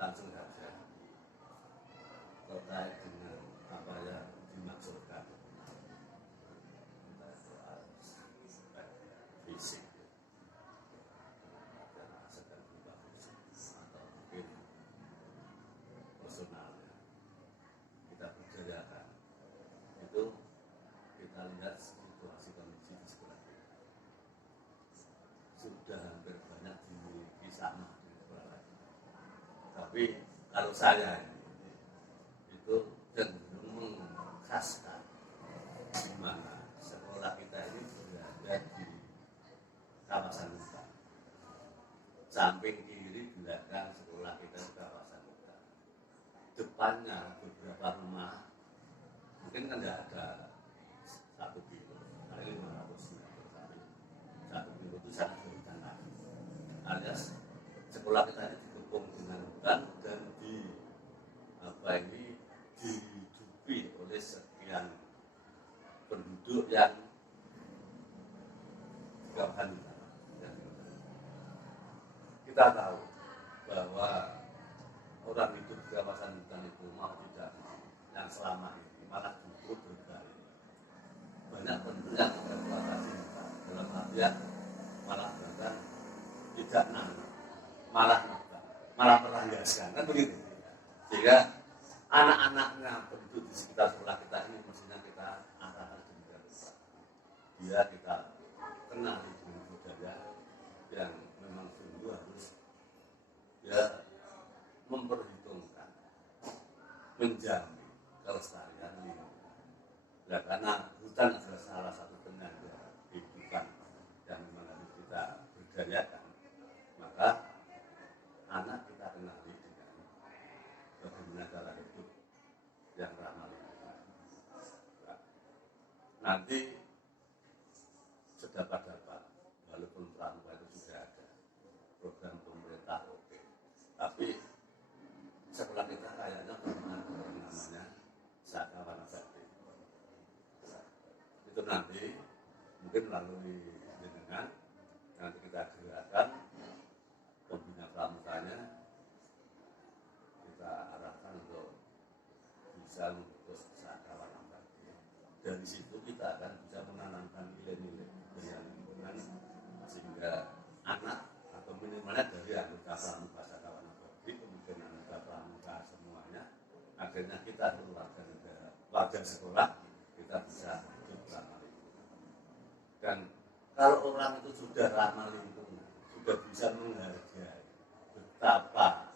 langsung saja terkait dengan apa yang dimaksudkan soal fisik dan sedang berubah fisik atau mungkin personalnya kita berjayakan itu kita lihat situasi kondisi di sekolah kita sudah hampir banyak dimiliki sama di sekolah lain. Tapi kalau saya itu cenderung mengkhaskan di mana sekolah kita ini berada di kawasan hutan. Samping kiri belakang sekolah kita di kawasan hutan. Depannya beberapa rumah mungkin kan tidak ada 1 kilo, kali 500 meter, tapi 1 kilo itu sangat hutan lagi. Alias sekolah kita ini dikepung dengan hutan dan dihidupi oleh sekian penduduk yang di kawasan hutan. Kita tahu bahwa orang hidup di kawasan hutan itu mau tidak yang selama ini malah justru berbalik. Banyak penduduk yang bereksploitasi hutan dalam artian malah bahkan tidak nanam, malah melanggaskan, kan begitu. Sehingga anak-anaknya penduduk di sekitar sekolah kita ini mestinya kita arahkan demikian rupa. Biar kita kenali dengan budaya yang memang sungguh harus ya memperhitungkan, menjamin kelestarian lingkungan. Ya, karena hutan adalah salah satu tenaga kehidupan yang memang harus kita berdayakan. Maka anak kita kenali dengan bagaimana cara hidup yang ramah lingkungan. Nah, nanti sedapat-dapat, walaupun pramuka itu sudah ada program pemerintah oke, tapi sekolah kita kayaknya pernah namanya Sakawana Bakti. Itu nanti mungkin melalui jenengan nanti kita gerakkan pembina pramukanya, kita arahkan untuk bisa mengurus Sakawana Bakti. Dari situ kita akan bisa menanamkan nilai-nilai budaya lingkungan sehingga anak atau minimalnya dari anggota pramuka Sakawana Bakti, kemudian anggota pramuka semuanya, akhirnya kita warga sekolah kita bisa hidup ramah lingkungan. Dan kalau orang itu sudah ramah lingkungan, sudah bisa menghargai betapa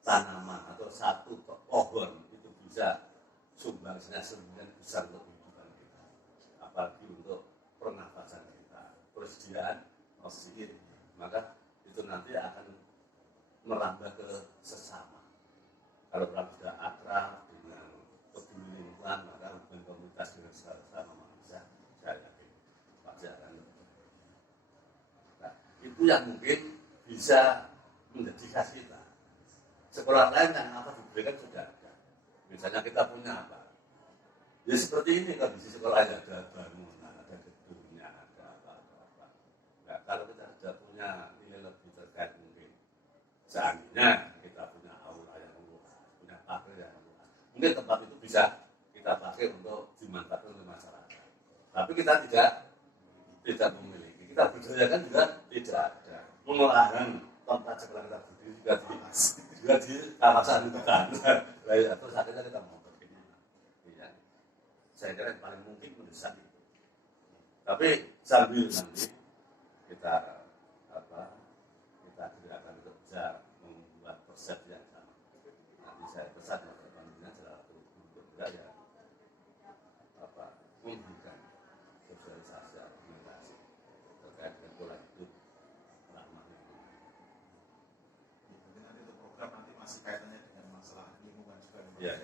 tanaman atau satu pohon itu bisa sumbangsinya sebenarnya besar untuk kehidupan kita, apalagi untuk pernafasan kita, persediaan oksigen, maka itu nanti akan merambah ke sesama. Kalau orang sudah akrab dengan peduli lingkungan, maka hubungan komunitas dengan sesama manusia, saya yakin pasti akan lebih. Nah, itu yang mungkin bisa menjadi khas kita. Sekolah lain yang apa diberikan sudah ada. Misalnya kita punya apa? Ya seperti ini kondisi sekolah, ada bangunan, ada gedungnya, ada apa-apa. Nah, kalau kita sudah punya nilai lebih terkait mungkin seandainya kita punya aula yang luas, punya pagar yang luas, mungkin tempat itu bisa kita pakai untuk dimanfaatkan oleh masyarakat. Tapi kita tidak memiliki. Kita berdayakan juga tidak ada. Mengelarang tempat sekolah kita berdiri juga di kawasan hutan. Terus akhirnya kita mau bagaimana? Ya. Saya kira yang paling mungkin mendesak itu. Tapi sambil nanti kita gerakan untuk bisa membuat persepsi yang sama. Nanti saya pesan kepada pembina selaku untuk budaya memberikan sosialisasi argumentasi terkait dengan pola hidup ramah lingkungan. Mungkin nanti itu program nanti masih kaitannya dengan masalah lingkungan juga. Ya.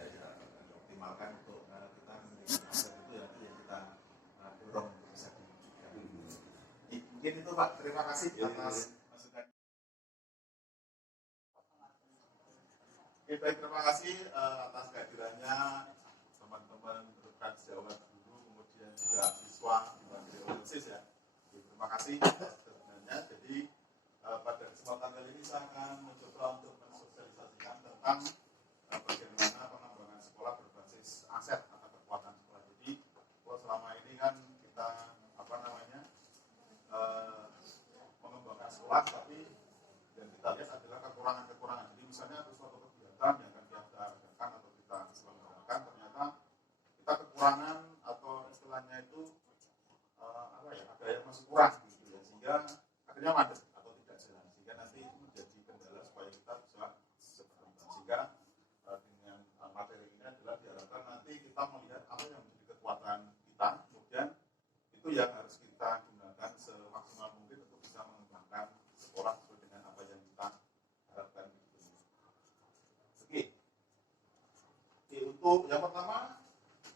Dioptimalkan untuk kita memiliki aset itu ya kita dorong bisa diwujudkan. Mungkin itu Pak, terima kasih atas masukan. Baik, terima kasih atas kehadirannya teman-teman rekan sejawat guru, kemudian juga siswa di Magelang ya. Terima kasih atas kehadirannya. Jadi pada kesempatan kali ini saya akan mencoba untuk masih kurang gitu ya, sehingga akhirnya mandek atau tidak jalan, sehingga nanti itu menjadi kendala supaya kita bisa berkembang. Sehingga dengan materi ini adalah diharapkan nanti kita melihat apa yang menjadi kekuatan kita, kemudian itu yang harus kita gunakan semaksimal mungkin untuk bisa mengembangkan sekolah sesuai dengan apa yang kita harapkan. Oke, untuk yang pertama,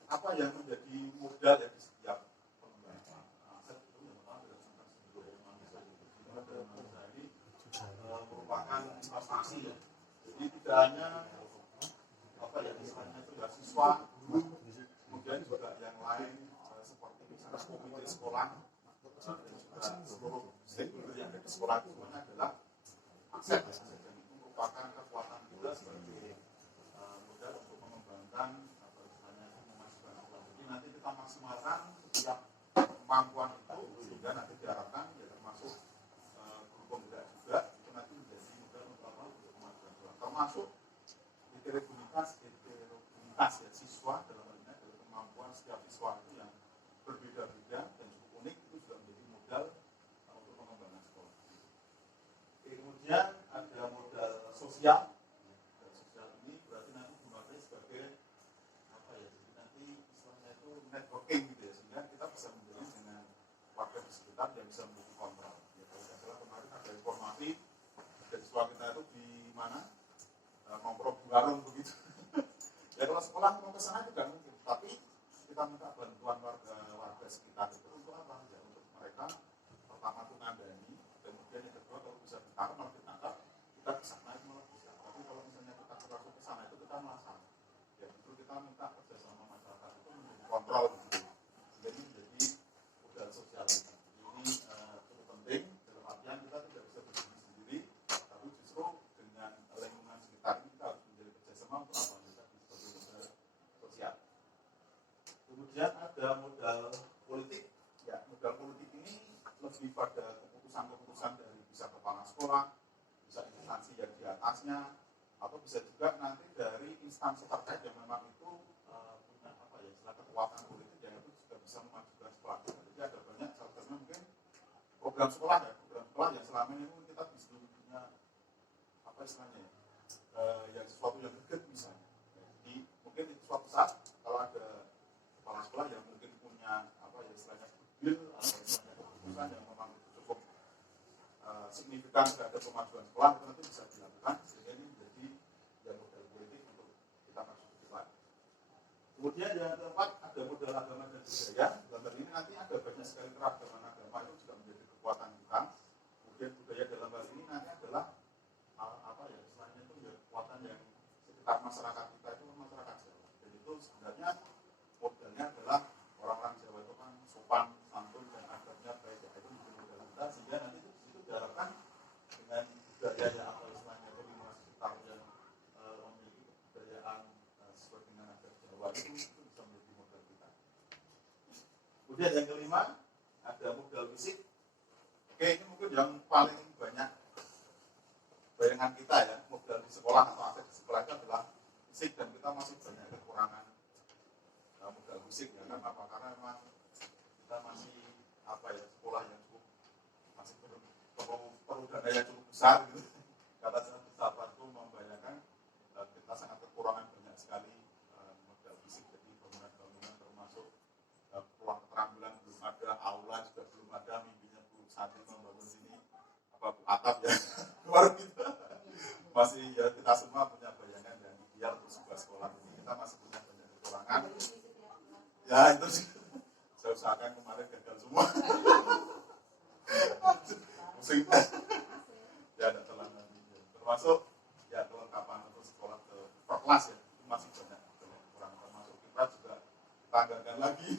apa yang menjadi modal ya di setiap pengembangan aset itu yang pertama berdasarkan sumber daya manusia. Ini merupakan investasi ya. Jadi tidak hanya apa ya misalnya itu ya siswa, kemudian juga yang lain seperti misalnya komite sekolah dan juga seluruh stakeholder yang ada di sekolah itu semuanya adalah aset. Dan itu merupakan kekuatan kita sebagai modal untuk mengembangkan atau misalnya memasukkan sekolah. Jadi nanti kita maksimalkan setiap kemampuan itu sehingga nanti diharapkan ya termasuk guru pembela juga itu nanti menjadi modal untuk apa untuk kemajuan sekolah. Termasuk heterogenitas ya siswa dalam hal ini adalah kemampuan setiap siswa itu yang berbeda-beda dan cukup unik itu juga menjadi modal untuk pengembangan sekolah. Kemudian ada modal sosial. Modal sosial ini berarti nanti dimaknai sebagai apa ya? Jadi nanti istilahnya itu networking gitu ya, sehingga kita bisa menjalin dengan warga di sekitar yang bisa menjadi kontrol. Ya, kalau tidak salah kemarin ada informasi dari siswa kita itu di mana nongkrong di warung begitu. Ya kalau sekolah mau ke sana tidak mungkin, tapi kita minta bantuan warga sekitar itu untuk apa? Ya untuk mereka pertama itu ngandani, kemudian yang kedua kalau bisa ditangkap malah ditangkap, kita bisa naik malah bisa. Tapi kalau misalnya kita langsung ke sana itu kita malah salah. Ya itu kita minta kerjasama masyarakat itu menjadi kontrol gitu. Jadi menjadi modal sosial kita. Ini cukup penting dalam artian kita tidak bisa berdiri sendiri, tapi justru dengan lingkungan sekitar ini kita harus menjadi kerjasama untuk apa? Sebagai modal sosial. Kemudian ada modal politik. Ya, modal politik ini lebih pada keputusan-keputusan dari bisa kepala sekolah, bisa instansi yang di atasnya, atau bisa juga nanti dari instansi terkait yang memang itu punya apa ya istilah kekuatan politik yang itu juga bisa memajukan sekolah. Jadi ada banyak salah satunya mungkin program sekolah ya, program sekolah yang selama ini kita bisa punya apa istilahnya yang sesuatu yang dekat misalnya. Jadi mungkin itu suatu saat kalau ada kepala sekolah yang mungkin punya apa ya istilahnya bil atau istilahnya keputusan yang memang itu cukup signifikan terhadap kemajuan sekolah itu nanti bisa dilakukan sehingga ini menjadi yang modal politik untuk kita masuk ke depan. Kemudian yang keempat ada modal agama dan budaya. Dalam ini nanti ada banyak sekali keragaman agama itu juga menjadi kekuatan kita. Kemudian budaya dalam hal ini nanti adalah apa ya istilahnya itu ya kekuatan yang sekitar masyarakat kita itu masyarakat Jawa. Dan itu sebenarnya modalnya adalah orang-orang Jawa itu kan sopan, santun dan adabnya baik. Ya, itu menjadi modal kita sehingga nanti itu diharapkan dengan budaya yang apa istilahnya itu lingkungan sekitar yang memiliki kebudayaan sesuai dengan adab Jawa itu bisa menjadi modal kita. Kemudian yang kelima ada modal fisik. Oke, ini mungkin yang paling banyak bayangan kita ya, modal di sekolah atau aset di sekolah itu adalah fisik dan kita masih banyak kekurangan modal fisik ya. Karena apa? Karena memang kita masih apa ya sekolah yang cukup masih perlu dana yang cukup besar gitu. Kata sangat besar itu membayangkan kita sangat kekurangan banyak sekali modal fisik. Jadi bangunan-bangunan termasuk ruang keterampilan belum ada, aula juga belum ada, mimpinya Bu Santi membangun sini apa Bu Atap ya luar gitu. Masih ya kita semua punya bayangan yang ideal untuk sebuah sekolah ini, kita masih punya banyak kekurangan. Ya itu sih saya usahakan kemarin gagal semua. Pusing. Ya ada telan nanti. Termasuk ya kelengkapan untuk sekolah ke kelas ya itu masih banyak kurang, termasuk kita juga tanggakan lagi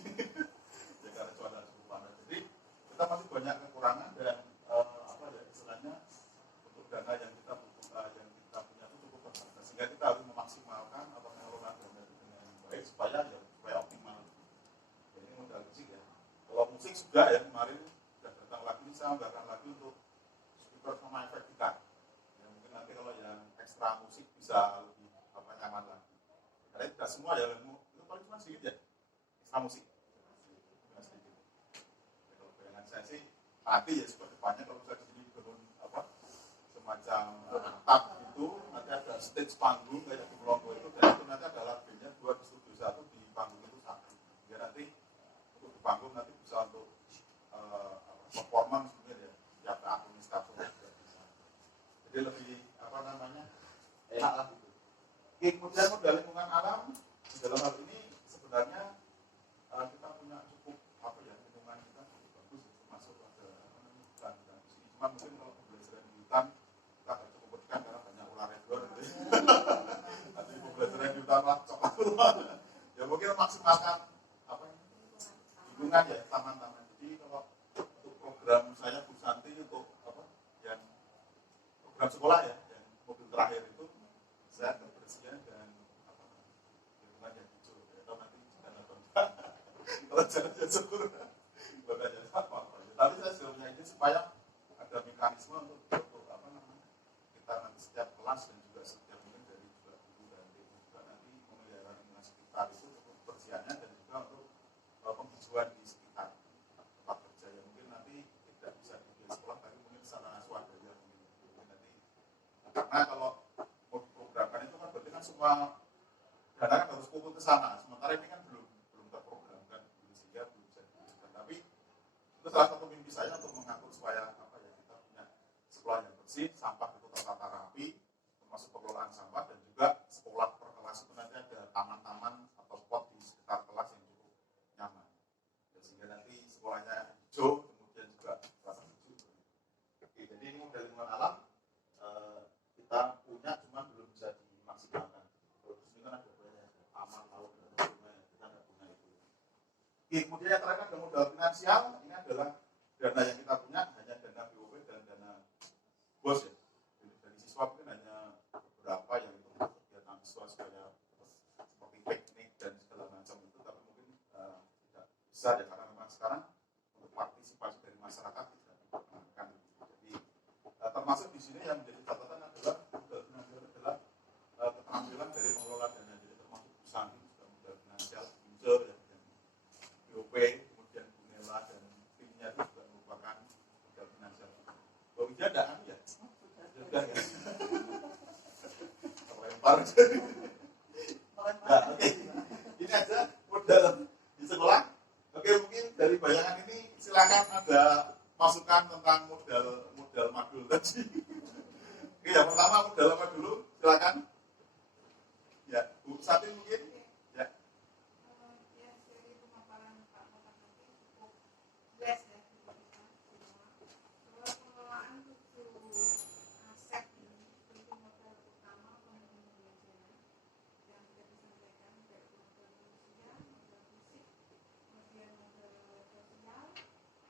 ya karena cuaca cukup panas. Jadi kita masih banyak kekurangan dan apa ya istilahnya untuk dana yang kita punya itu cukup terbatas sehingga kita harus memaksimalkan atau mengelola dana itu dengan baik supaya optimal. Jadi modal musik ya. Kalau musik sudah ya kemarin sudah datang lagi, saya anggarkan lagi untuk speaker sama efek gitar. Ya, mungkin nanti kalau yang ekstra musik bisa lebih nyaman lagi. Karena tidak semua ya, itu paling cuma sedikit ya ekstra musik. Cuma sedikit. Ya, kalau bayangan saya sih nanti ya seperti depannya kalau misalnya di sini bangun semacam tab itu, nanti ada stage panggung kayak di Melongo itu, dan itu nanti ada alat bandnya 2 di studio 1, di panggung itu 1. Biar nanti untuk di panggung nanti bisa untuk performance mungkin ya, tiap administrator juga bisa. Jadi lebih enak lah gitu. Oke, kemudian modal lingkungan alam di dalam hal ini sebenarnya kita punya cukup lingkungan kita cukup bagus, termasuk ada hutan di sini. Cuma mungkin kalau pembelajaran di hutan kita nggak cukup berikan karena banyak ular redor. Nanti pembelajaran di hutan lah coklat ular. Ya mungkin maksimalkan lingkungan ya, taman-taman. Jadi kalau untuk program saya Bu Santi untuk yang program sekolah ya, yang mobil terakhir itu saya kebersihan dan lingkungan yang hijau. Atau nanti jangan kalau jalan syukur makanya apa. Tapi saya sudah punya ide supaya ada mekanisme untuk kita nanti setiap kelas dan juga setiap mungkin dari juga guru dan juga nanti memelihara lingkungan sekitar itu untuk kebersihannya dan juga untuk penghijauan di sekitar tempat kerja yang mungkin nanti tidak bisa di sekolah tapi mungkin secara swadaya mungkin nanti karena kalau mau diprogramkan itu kan berarti kan semua dana kan harus kumpul ke sana, sementara ini kan belum terprogramkan sehingga belum bisa diwujudkan. Tapi itu salah satu mimpi saya untuk mengatur supaya kita punya sekolah yang bersih, sampah itu tertata rapi, termasuk pengelolaan sampah dan juga sekolah per kelas itu nanti ada taman-taman atau spot di sekitar kelas yang cukup nyaman. Sehingga nanti sekolahnya hijau, kemudian juga rasa sejuk. Oke, jadi ini model lingkungan alam kita punya, cuma belum bisa dimaksimalkan. Terus ini kan ada banyak taman, laut, dan sungai, kita nggak punya itu. Oke, kemudian yang terakhir ada modal finansial. Ini adalah dana yang kita punya, hanya dana BOP dan dana BOS ya. Dari siswa mungkin hanya beberapa yang itu untuk kegiatan siswa supaya seperti piknik dan segala macam itu, tapi mungkin tidak besar ya, karena memang sekarang untuk partisipasi dari masyarakat tidak diperkenankan. Jadi termasuk di sini yang menjadi catatan adalah modal finansial adalah keterampilan dari pengelola dana. Jadi termasuk Busani juga modal finansial, user ya, BOP, kemudian Bunela dan timnya itu juga merupakan modal finansial. Bahwa Widya ada ya? Sudah ya? Terlempar. Nah, oke. Ini aja modal di sekolah. Oke, mungkin dari bayangan ini silakan ada masukan tentang modal madul tadi. Oke, yang pertama modal apa dulu? Silakan. Ya, Bu Sati mungkin. Ya. Dari pemaparan Pak Motak nanti cukup jelas ya untuk kita semua. Kalau pengelolaan tujuh aset ini tentu modal utama pembangunan belajaran yang sudah disampaikan baik modal manusia, modal fisik, kemudian modal sosial,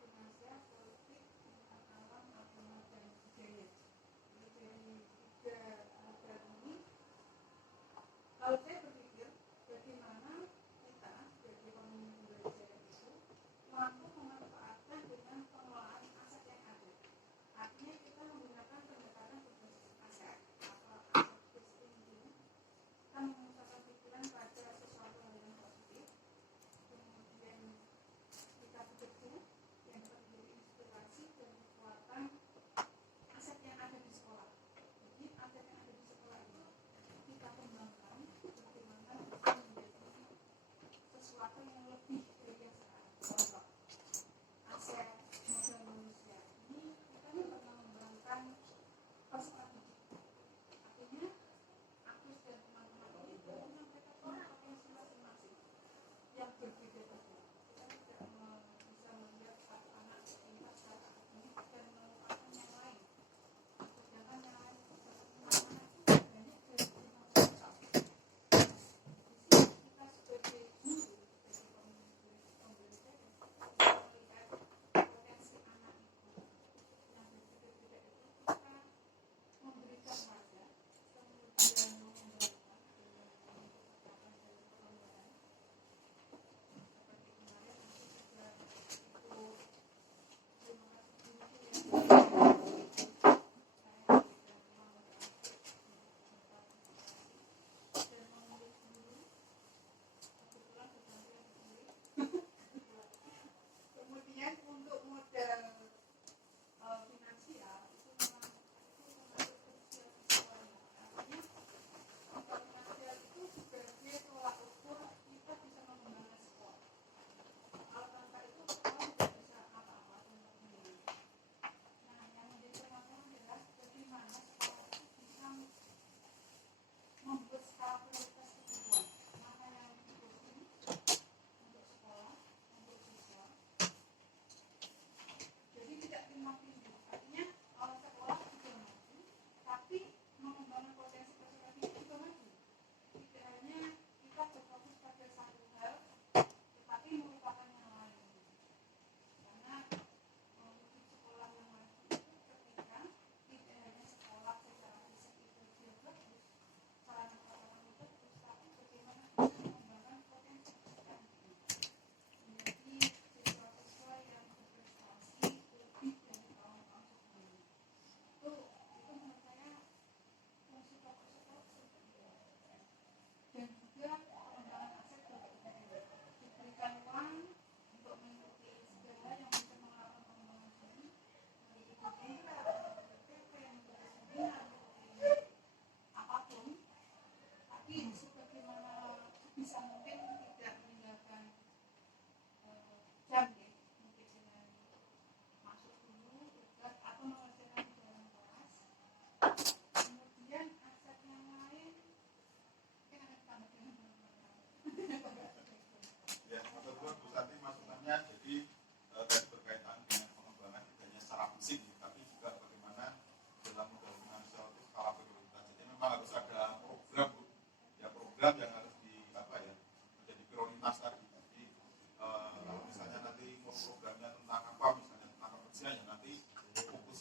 finansial, politik, lingkungan alam, agama dan budaya. Jadi dari 3 modal ini, kalau saya berpikir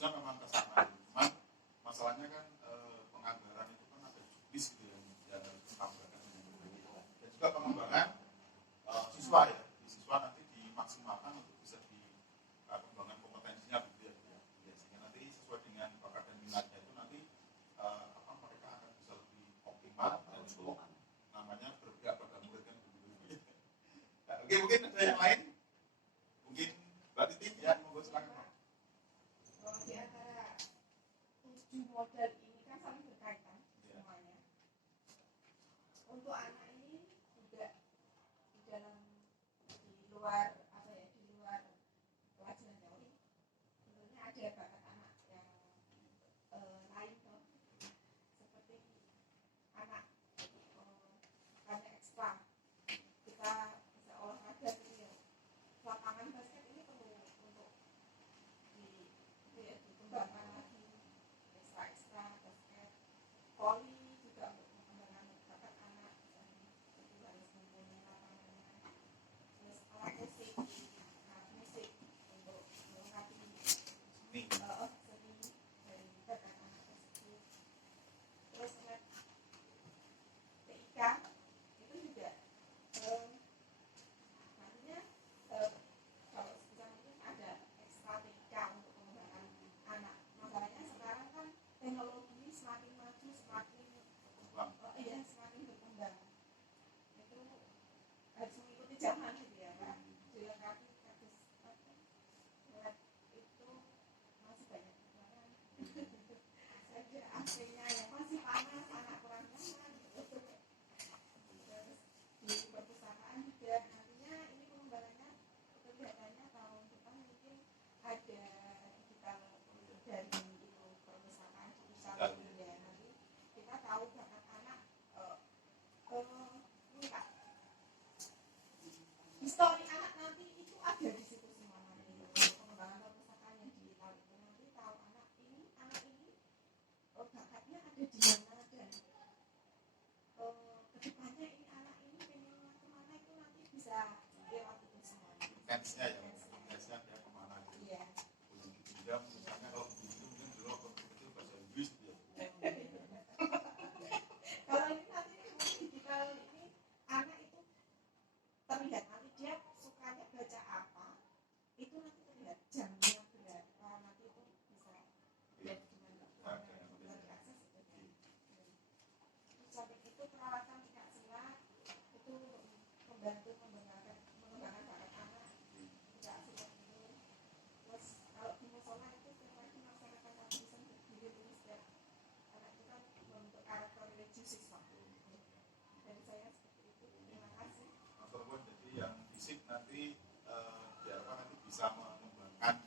bagusnya memang ke sana. Cuman masalahnya kan penganggaran itu kan ada jubis gitu ya, dan pengembangan dan juga pengembangan siswa ya. Di siswa nanti dimaksimalkan untuk bisa dikembangkan kompetensinya gitu ya. Sehingga nanti sesuai dengan bakat dan minatnya itu nanti mereka akan bisa lebih optimal dan cukup namanya berpihak pada murid kan begitu. Oke, mungkin ada yang lain? Mungkin Mbak Titi ya, monggo silakan. Di antara 7 model ini kan saling berkaitan semuanya. Untuk anak ini juga di luar pelajaran teori, tentunya ada bakat anak yang lain toh, seperti anak banyak ekstra, kita bisa olahraga gitu ya. Lapangan basket ini perlu untuk dikembangkan lagi, ekstra basket, voli juga untuk mengembangkan bakat anak, jadi harus mempunyai lapangannya. Terus alat musik untuk melengkapi seni dari bakat anak tersebut. Terus TIK itu juga nantinya kalau sebisa mungkin ada ekstra TIK untuk pengembangan anak. Masalahnya sekarang kan teknologi semakin maju, semakin berkembang. Itu harus mengikuti zaman gitu ya Pak. Dilengkapi lab itu masih banyak kekurangan. Ada AC-nya yang masih panas, anak kurang nyaman gitu. Terus di perpustakaan juga nantinya ini pengembangannya kelihatannya tahun depan mungkin ada digital dari itu perpustakaan digital ya. Nanti kita tahu bakat anak ini Pak, histori anak nanti itu ada di situ semua nanti. Pengembangan perpustakaan yang digital itu nanti tahu anak ini bakatnya ada di mana dan kedepannya ini anak ini pengen kemana itu nanti bisa lewat itu semua. Intensnya dia kemana gitu. Iya. Dia misalnya kalau begitu mungkin dulu waktu kecil bahasa Inggris dia. Kalau ini nanti digital ini anak itu terlihat nanti dia sukanya baca apa, itu nanti terlihat jamnya berapa, nanti itu bisa lihat dengan diakses gitu ya. Terus sampai itu perawatan tidak selat itu membantu mengembangkan bakat anak tidak selat itu. Terus kalau di musola itu setiap pagi masyarakat lapisan berdiri terus setiap anak itu kan membentuk karakter religius siswa. Dari saya seperti itu. Terima kasih. Ataupun jadi yang fisik nanti diharapkan nanti bisa mengembangkan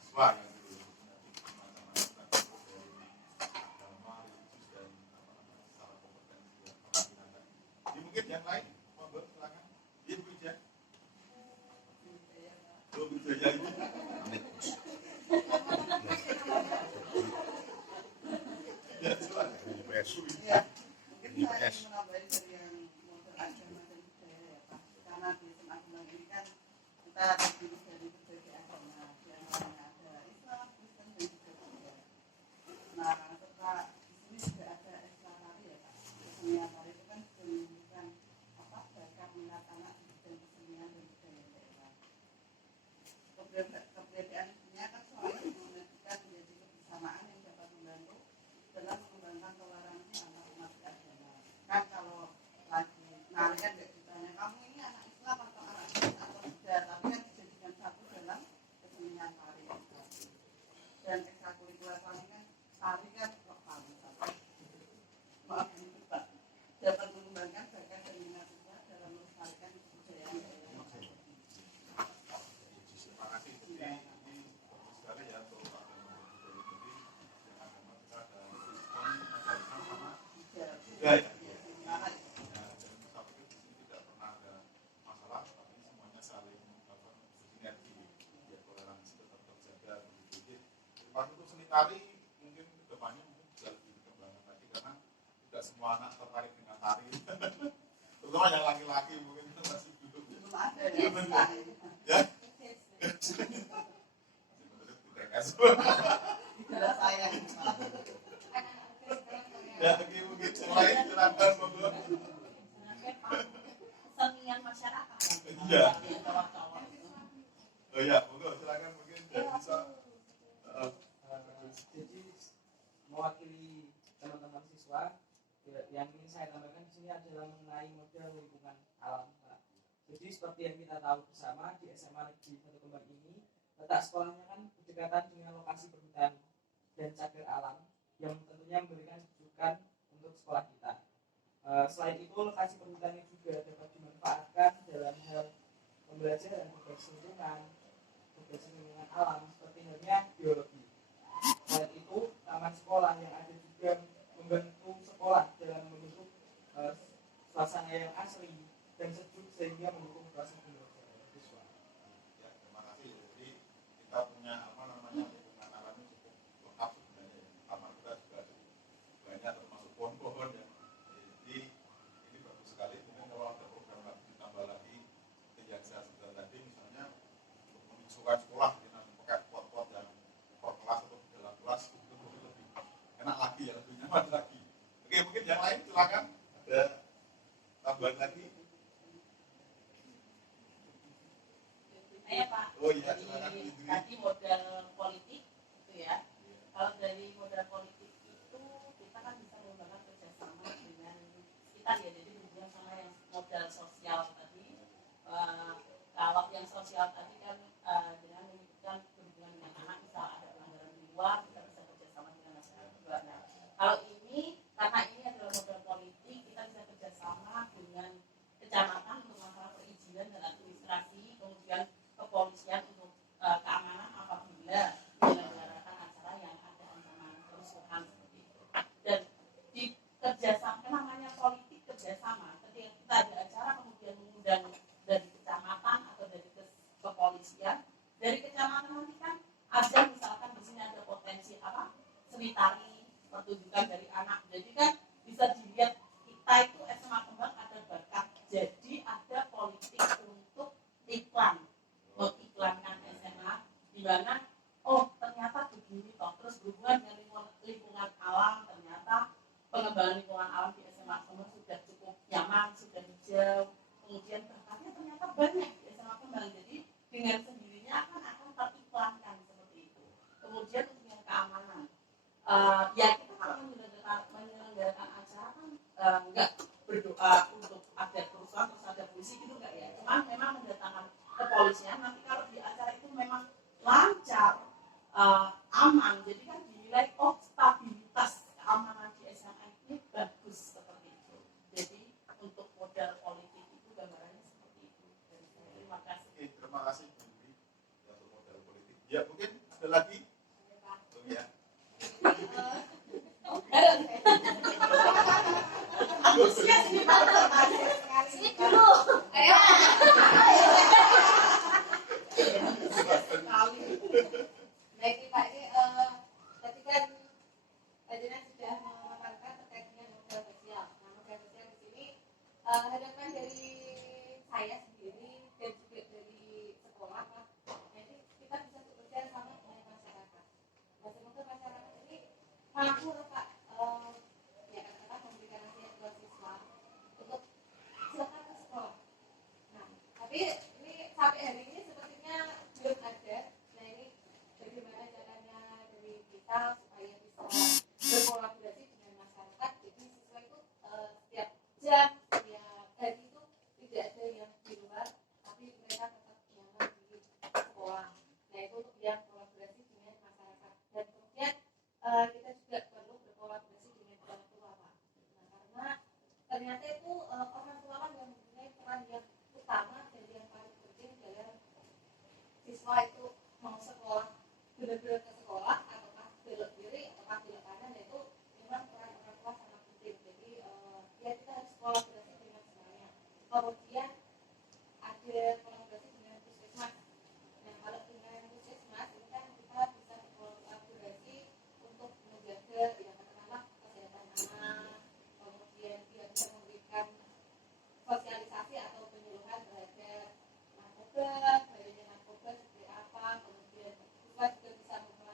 siswa yang gitu nanti macam-macam nanti dari agama, religius dan secara kompetensi ya perhatian tadi. Jadi mungkin yang lain, monggo silakan. Iya Bu Ija. Bu Ija itu. Ya silakan. Ya, mungkin saya ingin menambahin dari yang model agama dan budaya ya Pak. Karena di SMA Kembang ini kan kita terdiri dari berbagai agama, di antaranya ada Islam, Kristen dan juga Buddha. Nah, serta di sini juga ada ekstra tari ya Pak. Kesenian tari itu kan juga menunjukkan bakat minat anak di bidang kesenian dan budaya daerah. Keberadaan dunia kan selalu menunjukkan menjadi kebersamaan yang dapat membantu dalam mengembangkan toleransi antar umat beragama. Kan kalau lagi nari kan nggak ditanya kamu ini anak Islam atau anak Kristen atau Buddha, tapi kan dijadikan satu dalam kesenian tari. Dan ekstrakurikuler tari kan lokal misalnya. Maaf ini Pak, dapat mengembangkan bakat dan minat siswa dalam melestarikan kebudayaan daerah. Terima kasih. Jadi ini bagus sekali ya untuk agama budaya. Jadi yang agama kita ada Islam, ada Islam sama budaya. Dan saya pikir di sini tidak pernah ada masalah, tapi semuanya saling bersinergi biar toleransi tetap terjaga begitu. Jadi untuk seni tari mungkin kedepannya mungkin bisa lebih dikembangkan lagi karena tidak semua anak tertarik dengan tari. Terutama yang laki-laki mungkin masih belum Belum ada ya. ya. podcast. Tidak saya. Ya, mungkin mulai silakan monggo. Kesenian masyarakat. Iya. Oh ya, monggo silakan mungkin bisa. Jadi mewakili teman-teman siswa yang ingin saya tambahkan di sini adalah mengenai model lingkungan alam. Jadi seperti yang kita tahu bersama di SMA Negeri 1 Kembang ini, letak sekolahnya kan berdekatan dengan lokasi perhutani dan cagar alam yang tentunya memberikan rujukan untuk sekolah kita. Selain itu, lokasi perhutani juga dapat dimanfaatkan dalam hal pembelajaran berbasis lingkungan alam seperti halnya biologi. Selain itu, taman sekolah yang ada juga membantu sekolah dalam membentuk suasana yang asri dan sejuk sehingga mendukung proses pembelajaran siswa. Ya, terima kasih. Jadi kita punya lingkungan alam ini cukup lengkap sebenarnya. Taman kita juga banyak termasuk pohon-pohon ya. Jadi ini bagus sekali. Mungkin kalau ada program lagi ditambah lagi seperti yang saya sebutkan tadi, misalnya untuk menyusukan sekolah kita pakai pot-pot yang per kelas atau di dalam kelas itu mungkin lebih enak lagi ya, lebih nyaman lagi. Oke, mungkin yang lain silakan ada tambahan lagi. Saya Pak. Oh iya, silakan. Tadi modal politik itu ya. Kalau dari modal politik itu kita kan bisa mengembangkan kerjasama dengan kita ya. Jadi berhubungan sama yang modal sosial tadi. Kalau yang sosial tadi kan dengan menyebutkan berhubungan dengan anak, bisa ada pelanggaran di luar, kita bisa kerjasama dengan masyarakat juga. Nah, kalau ini karena ini adalah modal politik, kita bisa kerjasama dengan kecamatan untuk masalah perizinan dan administrasi, kemudian kepolisian untuk keamanan apabila menyelenggarakan acara yang ada ancaman kerusuhan seperti itu. Dan di kerjasama, namanya politik kerjasama, ketika kita ada acara kemudian mengundang dari kecamatan atau dari kepolisian, dari kecamatan nanti kan ada misalkan di sini ada potensi seni tari, pertunjukan dari anak, jadi kan bisa dilihat kita itu SMA Kembang ada bakat, jadi ada politik untuk iklan, mengiklankan SMA di mana ternyata begini toh, terus berhubungan dengan lingkungan alam, ternyata pengembangan lingkungan alam di SMA Kembang sudah cukup nyaman, sudah hijau, kemudian bakatnya ternyata banyak di SMA Kembang, jadi dengan sendirinya akan teriklankan seperti itu. Kemudian untuk yang keamanan, ya kita kalau menyelenggarakan acara kan enggak berdoa untuk ada kerusuhan terus ada polisi gitu enggak ya, cuman memang mendatangkan kepolisian. Nanti kalau di acara itu memang lancar, aman, jadi kan dinilai stabilitas keamanan di SMA ini bagus seperti itu. Jadi untuk modal politik itu gambarannya seperti itu. Terima kasih. Oke, terima kasih Bu Dwi untuk modal politik. Ya, mungkin ada lagi. Oh ya. Sini dulu. Ayo. Baik Pak, ini tadi kan Bajinan sudah memaparkan terkait dengan modal sosial. Nah, modal sosial di sini harapan dari saya sendiri dan juga dari sekolah, Pak. Jadi kita bisa bekerja sama dengan masyarakat. Nah, semoga masyarakat ini mampu, Pak, ya katakan memberikan nasihat buat siswa untuk silakan ke sekolah. Nah, tapi ini sampai hari ini sepertinya belum ada. Nah, ini bagaimana caranya dari kita supaya bisa berkolaborasi dengan masyarakat, jadi siswa itu setiap jam, setiap hari itu tidak ada yang di luar, tapi mereka tetap nyaman di sekolah. Nah, itu untuk yang kolaborasi dengan masyarakat. Dan kemudian kita juga perlu berkolaborasi dengan orang tua, Pak. Nah, karena ternyata itu orang tua kan yang mempunyai peran yang utama dan yang paling penting dalam siswa itu mau sekolah, benar-benar ke sekolah ataukah belok kiri ataukah belok kanan, itu memang peran orang tua sangat penting. Jadi ya kita harus kolaborasi dengan semuanya. Kemudian ada kolaborasi dengan puskesmas. Nah, kalau dengan puskesmas ini kan kita bisa berkolaborasi untuk menjaga ya katakanlah kesehatan anak, kemudian dia bisa memberikan sosialisasi atau penyuluhan terhadap narkoba, bahayanya narkoba seperti apa, kemudian siswa juga bisa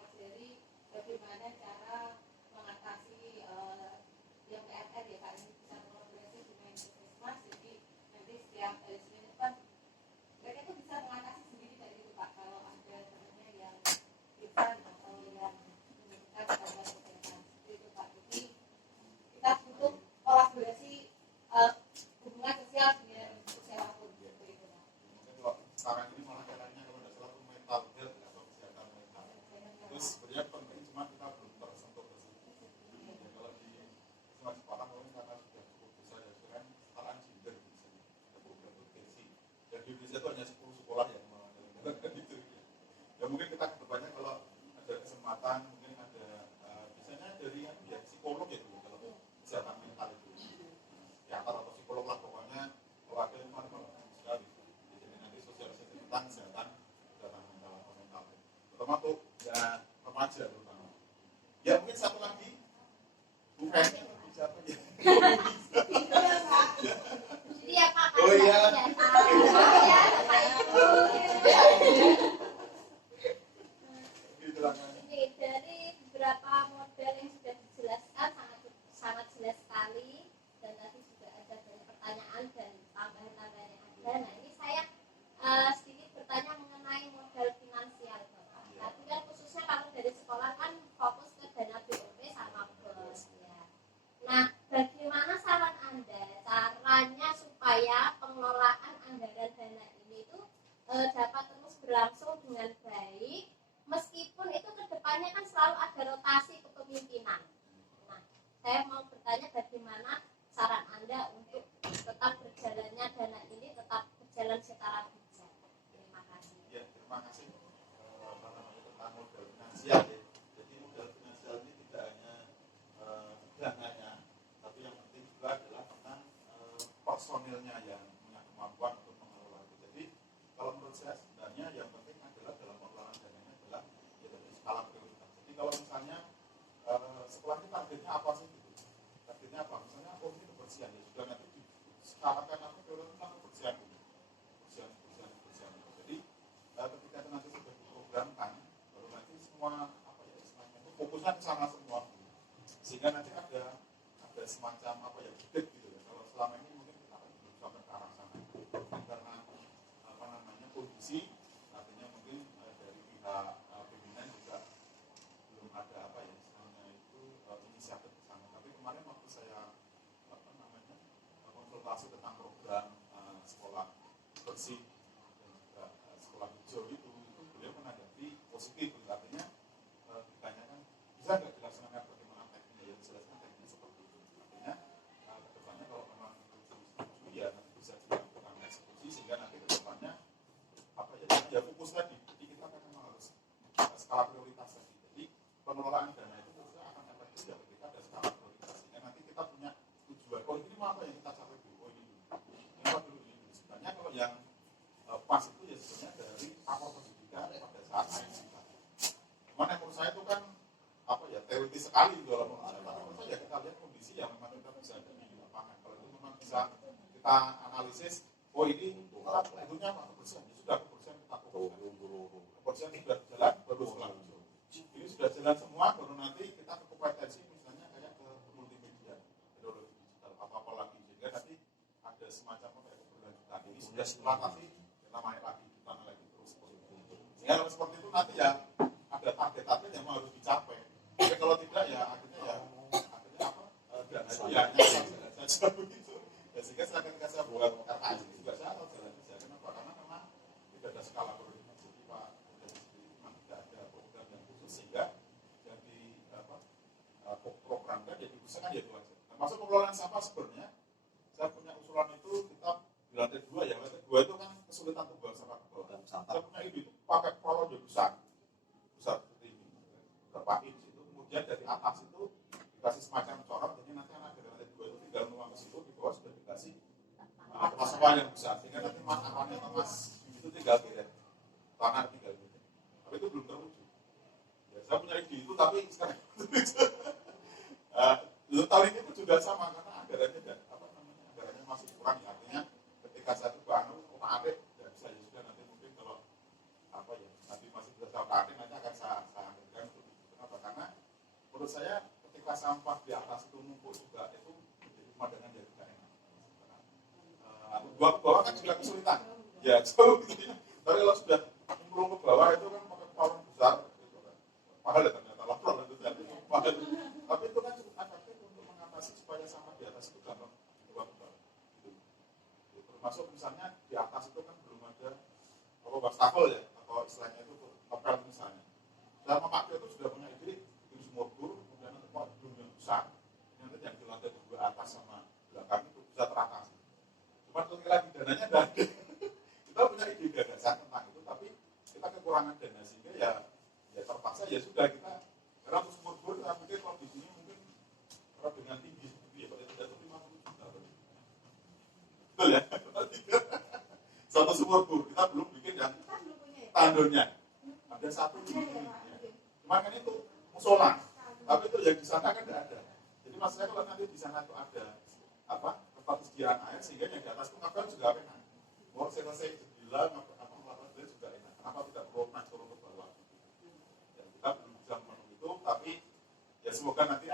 remaja terutama. Ya mungkin satu lagi, bukan siapa ya? Jadi ya Pak, Oh iya. Ini dari beberapa model yang sudah dijelaskan sangat jelas sekali, dan tadi juga ada banyak pertanyaan dan tambahan-tambahan yang ada. Nah ini saya sedikit bertanya mengenai modal finansial Bapak. Tapi kan khususnya kalau dari sekolah kan fokus ke dana BOP sama BOS ya. Nah bagaimana saran Anda caranya supaya pengelolaan anggaran dana ini itu dapat terus berlangsung dengan baik, meskipun itu kedepannya kan selalu ada rotasi kepemimpinan. Nah, saya mau bertanya bagaimana saran Anda untuk tetap berjalannya dana ini tetap berjalan secara bijak. Terima kasih. Ya, terima kasih. Tentang modal finansial ya. Jadi modal finansial ini tidak hanya dananya, tapi yang penting juga adalah tentang personilnya yang punya kemampuan untuk mengelola itu. Jadi kalau menurut saya sebenarnya yang penting adalah dalam pengelolaan dananya adalah ya dari skala prioritas. Jadi kalau misalnya sekolah ini targetnya apa sih gitu? Targetnya apa? Misalnya ini kebersihan ya sudah nanti diskalakan apa prioritas tentang kebersihan gitu. Kebersihan. Jadi ketika itu nanti sudah diprogramkan, baru nanti semua apa ya istilahnya itu fokusnya ke sana semua. Sehingga nanti ada semacam apa ya gede gitu ya. Kalau selama ini mungkin kita belum sampai ke arah sana. Karena apa namanya kondisi artinya mungkin dari pihak pimpinan juga belum ada apa ya istilahnya itu inisiatif ke sana. Tapi kemarin waktu saya apa namanya konsultasi tentang program sekolah bersih dan juga sekolah hijau itu beliau menanggapi positif. Artinya ditanyakan bisa nggak dilaksanakan bagaimana tekniknya, ya dijelaskan tekniknya seperti itu. Artinya kedepannya kalau memang itu setuju ya nanti bisa dilakukan eksekusi sehingga nanti kedepannya apa ya fokus tadi. Jadi kita kan memang harus skala prioritas tadi. Jadi pengelolaan dana itu tentu akan efektif ya ketika ada skala prioritas. Sehingga nanti kita punya tujuan. Oh ini apa yang kita capai dulu? Oh ini dulu. Ini apa dulu ini dulu. Sebenarnya kalau yang pas itu ya sebenarnya dari awal pendidikan pada saat sains kita. Cuman yang menurut saya itu kan apa ya teoritis sekali dalam menurut saya. Tapi menurut saya kita lihat kondisi yang memang kita bisa ada di lapangan. Kalau itu memang bisa kita analisis. Oh ini tentunya apa kebersihan? Ya sudah kebersihan kita fokuskan. Kebersihan sudah jalan baru sekolah hijau. Ini sudah jalan semua baru nanti kita ke kompetensi misalnya kayak ke multimedia, teknologi digital apa lagi sehingga nanti ada semacam apa ya keberlanjutan. Ini sudah setelah nanti kita naik lagi terus. Sehingga kalau seperti itu nanti ya ada target-target yang harus dicapai. Tapi kalau tidak ya akhirnya apa dana itu ya hanya saja begitu. Ya, sehingga ketika saya buat RKS itu juga saya tahu jalan saja. Kenapa? Karena memang tidak ada skala prioritas. Jadi Pak memang tidak ada program yang khusus sehingga yang di programkan ya diusahakan ya itu aja. Termasuk pengelolaan sampah sebenarnya saya punya usulan itu kita di lantai 2 ya. Lantai 2 itu kan kesulitan membuang sampah ke bawah. Saya punya ide itu pakai kolom yang besar seperti ini, berapa inch itu. Kemudian dari atas itu dikasih semacam corong. Jadi nanti anak dari lantai 2 itu tinggal nuang ke situ, di bawah sudah dikasih tempat sampah yang besar. Sehingga nanti makanannya Mas itu tinggal kirim, tanah tinggal kirim. Tapi itu belum terwujud. Ya, saya punya ide itu tapi sekarang tahun ini pun juga sama karena anggarannya masih kurang ya. Artinya ketika satu bangun Pak Adik tidak bisa ya sudah nanti mungkin kalau apa ya nanti masih bisa Pak Adik nanti akan saya ambilkan untuk itu. Kenapa? Karena menurut saya ketika sampah di atas itu numpuk juga itu menjadi pemandangan yang tidak enak. Buang ke bawah kan juga kesulitan. Ya jauh gitu ya. Tapi kalau sudah nyemplung ke bawah itu kan pakai kolom besar gitu kan. Mahal ya ternyata laporan itu tadi. Tapi itu kan cukup efektif untuk mengatasi supaya sampah di atas itu gampang dibuang ke bawah. Gitu. Termasuk misalnya di atas itu kan belum ada wastafel ya atau istilahnya itu topel misalnya. Dan Pak Dio itu sudah punya ide bikin sumur bor, kemudian nanti Pak gedung yang besar, nanti yang di lantai 2 atas sama belakang itu bisa teratasi. Cuma sekali lagi dananya tidak ada. Kita punya ide gagasan tentang itu, tapi kita kekurangan dana sehingga ya terpaksa ya sudah kita karena untuk sumur bor kita pikir kalau di sini mungkin dengan tinggi seperti ya pada tidak 50 juta. Betul ya? Satu sumur bor kita belum bikin yang tandonnya. Ada satu di sini. Cuma depan kan itu musola, tapi itu yang di sana kan tidak ada. Jadi maksudnya kalau nanti di sana itu ada persediaan air sehingga yang di atas itu ngapain juga enak. Mau selesai jendela melakukan juga enak. Kenapa tidak perlu naik turun ke bawah? Ya, kita belum bisa memenuhi itu, tapi ya semoga nanti